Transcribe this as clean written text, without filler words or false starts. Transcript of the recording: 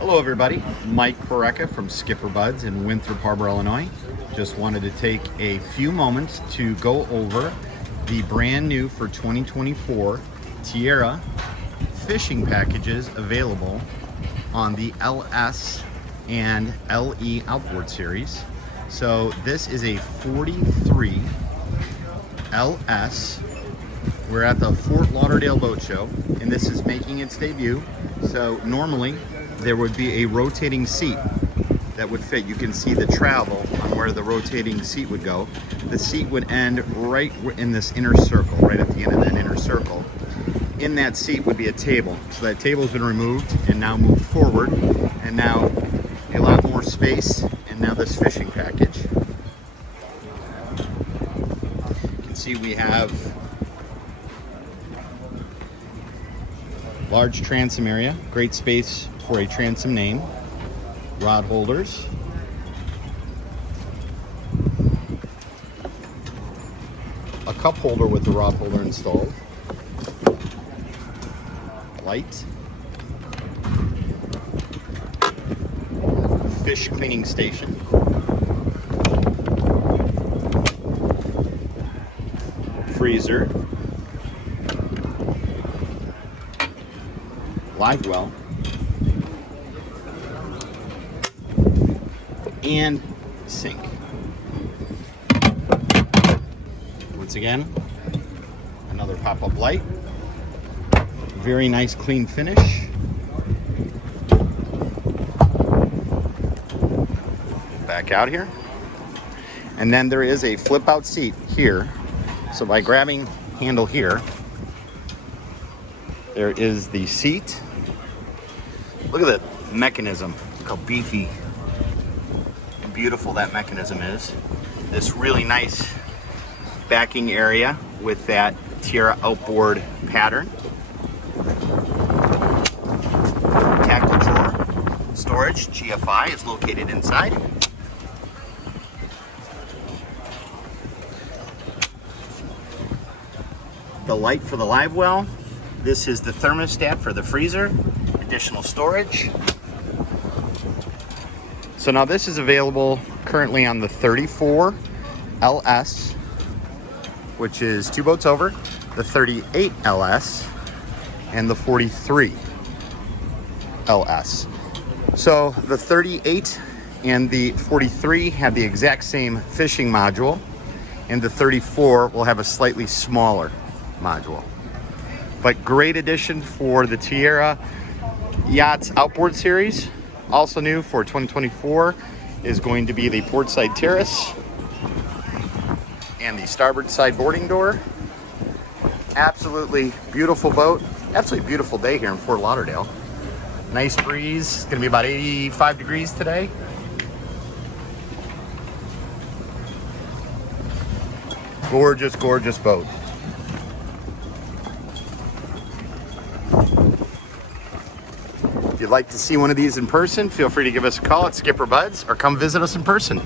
Hello everybody, Mike Poreka from Skipper Buds in Winthrop Harbor, Illinois. Just wanted to take a few moments to go over the brand new for 2024 Tiara fishing packages available on the LS and LE outboard series. So this is a 43 LS. We're at the Fort Lauderdale Boat Show and this is making its debut. So normally there would be a rotating seat that would fit. You can see the travel on where the rotating seat would go. The seat would end right in this inner circle, right at the end of that inner circle. In that seat would be a table. So that table has been removed and now moved forward, and now a lot more space, and now this fishing package. You can see we have large transom area, great space for a transom name, rod holders, a cup holder with the rod holder installed, light, fish cleaning station, freezer, live well, and sink. Once again, another pop-up light. Very nice clean finish. Back out here. And then there is a flip out seat here. So by grabbing handle here, there is the seat. Look at the mechanism. Look how beefy and beautiful that mechanism is. This really nice backing area with that Tiara outboard pattern. Tactile drawer storage, GFI, is located inside. The light for the live well. This is the thermostat for the freezer. Additional storage. So now this is available currently on the 34 LS, which is 2 boats over, the 38 LS, and the 43 LS. So the 38 and the 43 have the exact same fishing module, and the 34 will have a slightly smaller module. But great addition for the Tiara Yachts outboard series. Also new for 2024 is going to be the port side terrace and the starboard side boarding door. Absolutely beautiful boat. Absolutely beautiful day here in Fort Lauderdale. Nice breeze. It's gonna be about 85 degrees today. Gorgeous, gorgeous boat. If you'd like to see one of these in person, feel free to give us a call at Skipper Buds or come visit us in person.